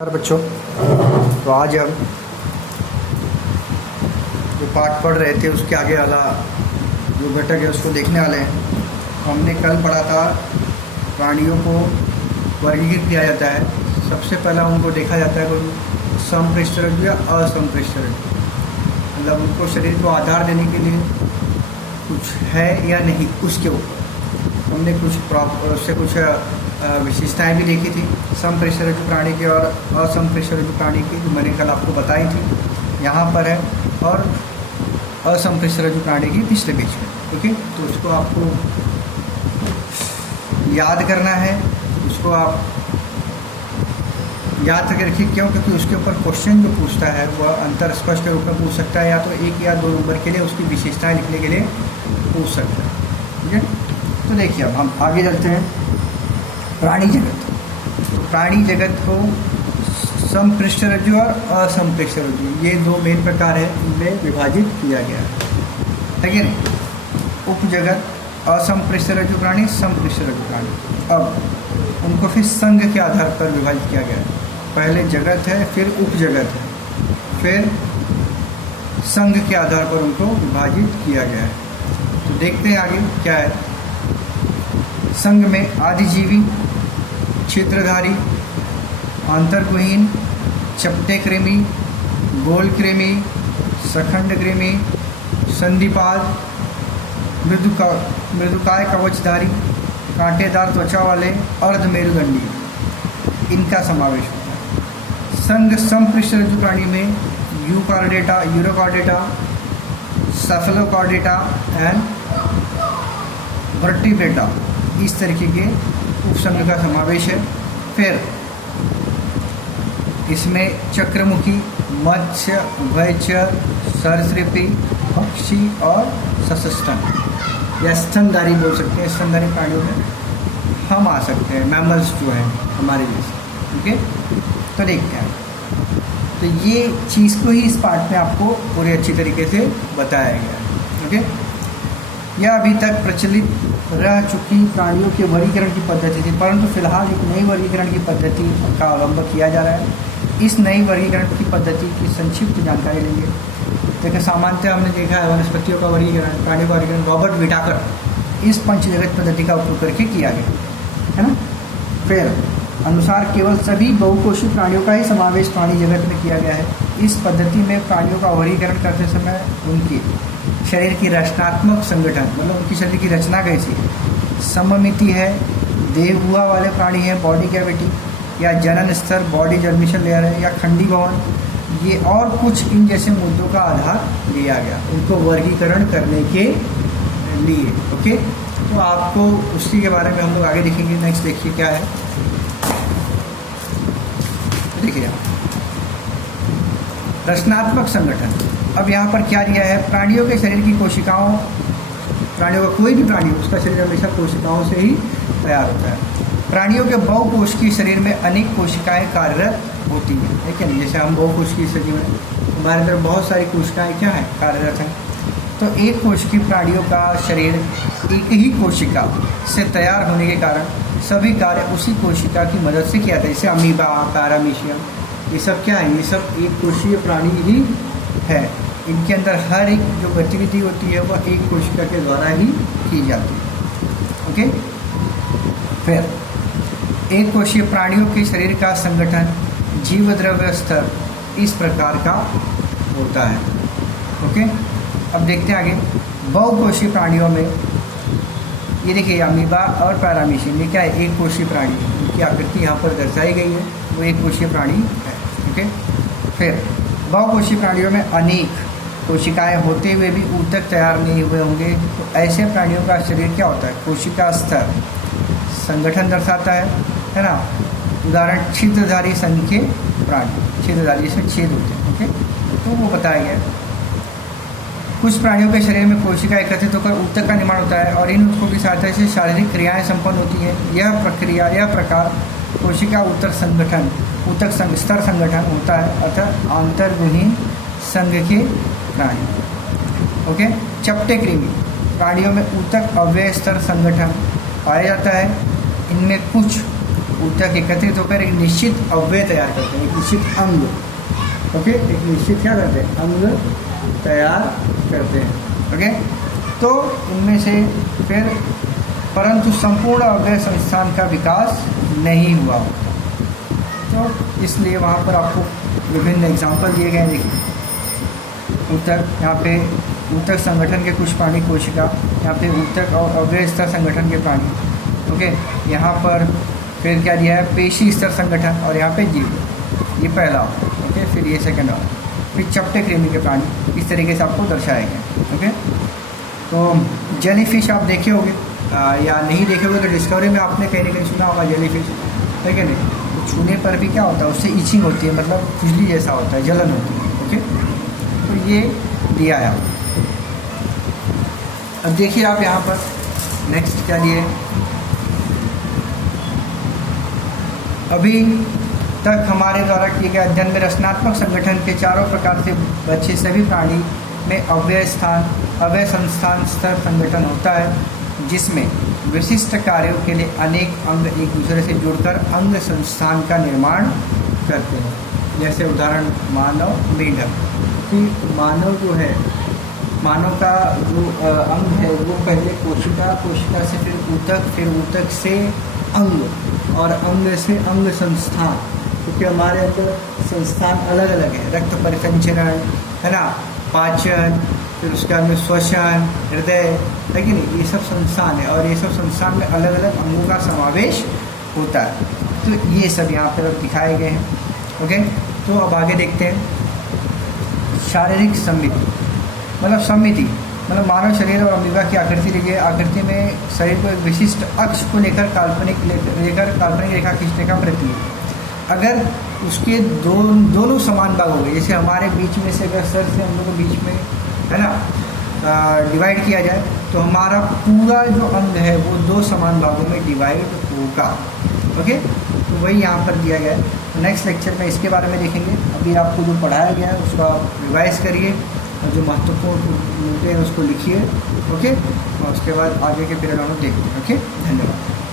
नमस्कार बच्चों। तो आज हम जो पाठ पढ़ रहे थे उसके आगे वाला जो घटक है उसको देखने वाले हैं। तो हमने कल पढ़ा था प्राणियों को वर्गीकृत किया जाता है। सबसे पहला उनको देखा जाता है कोई समपृष्ठरज्जु या असमपृष्ठरज्जु, मतलब उनको शरीर को आधार देने के लिए कुछ है या नहीं उसके ऊपर हमने उससे कुछ विशेषताएं भी देखी थी समपृष्ठरज्जु प्राणी की और असमपृष्ठरज्जु प्राणी की, जो मैंने कल आपको बताई थी यहाँ पर है, और असमपृष्ठरज्जु प्राणी की पिछले पेज में। ठीक है, तो उसको आपको याद करना है, उसको आप याद करके रखिए। क्यों? क्योंकि उसके ऊपर क्वेश्चन जो पूछता है वह अंतर स्पष्ट के रूप में पूछ सकता है, या तो 1 या 2 नंबर के लिए उसकी विशेषताएं लिखने के लिए पूछ सकता है। ठीक है, तो देखिए अब हम आगे चलते हैं। प्राणी जगत, तो प्राणी जगत को समपृष्ठरज्जु और असमपृष्ठरज्जु ये 2 मेन प्रकार है, इनमें विभाजित किया गया है कि नहीं। उप जगत असमपृष्ठरज्जु प्राणी, समपृष्ठरज्जु प्राणी। अब उनको फिर संघ के आधार पर विभाजित किया गया है। पहले जगत है, फिर उप जगत है, फिर संघ के आधार पर उनको विभाजित किया गया है। तो देखते हैं आगे क्या है। संघ में आदिजीवी, क्षेत्रधारी, आंतरगुहीन, चपटे कृमि, गोल कृमि, सखंड कृमि, संधिपाद, मृदुकाय कवचधारी, कांटेदार त्वचा वाले, अर्धमेरुदंडी, इनका समावेश होता है। संघ समपृष्ठरज्जु प्राणी में यूकार्डेटा, यूरोकार्डेटा, सेफेलोकार्डेटा एंड वर्टिब्रेटा, इस तरीके के उपसंघ का समावेश है। फिर इसमें चक्रमुखी, मत्स्य, उभयचर, सरीसृपी, पक्षी और सस्तन या स्तनधारी बोल सकते हैं। स्तनधारी प्राणियों में हम आ सकते हैं, मैमल्स जो हैं हमारे जैसे। ठीक है, तो देखते हैं। तो ये चीज़ को ही इस पार्ट में आपको पूरी अच्छी तरीके से बताया गया है। ओके, यह अभी तक प्रचलित रह चुकी प्राणियों के वर्गीकरण की पद्धति थी, परंतु फिलहाल एक नई वर्गीकरण की पद्धति का अवलंबन किया जा रहा है। इस नई वर्गीकरण की पद्धति की संक्षिप्त जानकारी लेंगे। देखिए, सामान्यतः हमने देखा है वनस्पतियों का वर्गीकरण, प्राणियों का वर्गीकरण रॉबर्ट विटाकर इस पंचजगत पद्धति का उपयोग करके किया गया है ना। फिर अनुसार केवल सभी बहुकोषीय प्राणियों का ही समावेश प्राणी जगत में किया गया है। इस पद्धति में प्राणियों का वर्गीकरण करते समय उनकी शरीर की रचनात्मक संगठन, मतलब उनकी शरीर की रचना कैसी है, सममिति है, देह गुहा वाले प्राणी हैं, बॉडी कैविटी, या जनन स्तर, बॉडी जर्मिशन लेयर है, या खंडीभवन, ये और कुछ इन जैसे मुद्दों का आधार लिया गया उनको वर्गीकरण करने के लिए। ओके, तो आपको उसी के बारे में हम लोग आगे देखेंगे। नेक्स्ट देखिए क्या है। देखिए रचनात्मक संगठन। अब यहाँ पर क्या दिया है, प्राणियों के शरीर की कोशिकाओं, प्राणियों का कोई भी प्राणी उसका शरीर हमेशा कोशिकाओं से ही तैयार होता है। प्राणियों के बहुकोशिकीय शरीर में अनेक कोशिकाएं कार्यरत होती हैं, है क्या नहीं। जैसे हम बहुकोशिकीय शरीर में हमारे अंदर बहुत सारी कोशिकाएं क्या हैं, कार्यरत हैं। तो एक कोशिकीय प्राणियों का शरीर एक ही कोशिका से तैयार होने के कारण सभी कार्य उसी कोशिका की मदद से किया जाता है। जैसे अमीबा, पैरामीशियम, ये सब क्या है, ये सब एक कोशिकीय प्राणी ही है। इनके अंदर हर एक जो गतिविधि होती है वह एक कोशिका के द्वारा ही की जाती है। ओके, फिर एक कोशिकीय प्राणियों के शरीर का संगठन जीव द्रव्य स्तर इस प्रकार का होता है। ओके, अब देखते हैं आगे। बहुकोशीय प्राणियों में ये देखिए अमीबा और पैरामीशियम, ये क्या है, एक कोशीय प्राणी, उनकी आकृति यहाँ पर दर्शाई गई है, वो एक कोशीय प्राणी है। ओके, फिर बहुकोशीय प्राणियों में अनेक कोशिकाएं होते हुए भी ऊतक तैयार नहीं हुए होंगे, तो ऐसे प्राणियों का शरीर क्या होता है, कोशिका स्तर संगठन दर्शाता है ना। उदाहरण छिद्रधारी संघ के प्राणी, छिद्रधारी से छेद होते हैं। ओके, तो वो बताया गया। कुछ प्राणियों के शरीर में कोशिका एकत्रित होकर ऊतक का निर्माण होता है और इन ऊतकों की सहायता से शारीरिक क्रियाएं संपन्न होती हैं। यह प्रकार कोशिका ऊतक स्तर संगठन होता है, अतः आंतरगुहीन संघ के प्राणी। ओके, चपटे कृमि प्राणियों में ऊतक अव्यय स्तर संगठन पाया जाता है। इनमें कुछ ऊतक एकत्रित होकर एक निश्चित अवयव तैयार करते हैं, एक निश्चित अंग, ओके, एक निश्चित क्या करते हैं, अंग तैयार करते हैं, ओके। तो इनमें से फिर परंतु संपूर्ण अवयव संस्थान का विकास नहीं हुआ, तो इसलिए वहाँ पर आपको विभिन्न एग्जाम्पल दिए गए हैं। देखिए ऊतक, यहाँ पे ऊतक संगठन के कुछ प्राणी कोशिका, यहाँ पे ऊतक और अवयव स्तर संगठन के प्राणी, ओके। यहाँ पर फिर क्या दिया है, पेशी स्तर संगठन, और यहाँ पे जीव, ये पहला, ओके। फिर ये सेकंड वाला, फिर चपटे कृमि के प्राणी, इस तरीके से आपको दर्शाए गए, ओके। तो जेलीफिश आप देखे होंगे या नहीं देखे होंगे तो डिस्कवरी में आपने कहीं ना कहीं सुना होगा जेलीफिश, है कि नहीं। तो छूने पर भी क्या होता है, उससे इचिंग होती है, मतलब खुजली जैसा होता है, जलन होती है, ओके। तो ये दिया है। अब देखिए आप यहाँ पर नेक्स्ट क्या दिए, अभी तक हमारे द्वारा किए गए अध्ययन में रचनात्मक संगठन के चारों प्रकार से बचे सभी प्राणी में अवयव संस्थान स्तर संगठन होता है, जिसमें विशिष्ट कार्यों के लिए अनेक अंग एक दूसरे से जुड़कर अंग संस्थान का निर्माण करते हैं। जैसे उदाहरण मानव मेढक, कि मानव जो है, मानव का जो अंग है वो पहले कोशिका, कोशिका से फिर ऊतक से अंग, और अंग से अंग संस्थान, क्योंकि हमारे अंदर संस्थान अलग अलग है, रक्त परिसंचरण, है ना, पाचन, फिर उसके बाद में श्वसन, हृदय, है कि नहीं, ये सब संस्थान है, और ये सब संस्थान में अलग अलग अंगों का समावेश होता है। तो ये सब यहाँ पर दिखाए गए हैं, ओके। तो अब आगे देखते हैं शारीरिक समिति, मतलब मानव शरीर और अमीबा की आकृति लीजिए। आकृति में शरीर को एक विशिष्ट अक्ष को लेकर काल्पनिक रेखा खींचने का प्रतीक है। अगर उसके दोनों समान भाग हो गए, जैसे हमारे बीच में से अगर सर से हम लोग को बीच में, है ना, डिवाइड किया जाए तो हमारा पूरा जो अंग है वो 2 समान भागों में डिवाइड होगा, ओके। तो वही यहाँ पर दिया गया है। नेक्स्ट लेक्चर में इसके बारे में देखेंगे। अभी आपको जो पढ़ाया गया है उसको आप रिवाइज करिए, और जो महत्वपूर्ण मुद्दे हैं उसको लिखिए, ओके। और उसके बाद आगे के पीरियड हम देखते हैं, ओके। धन्यवाद।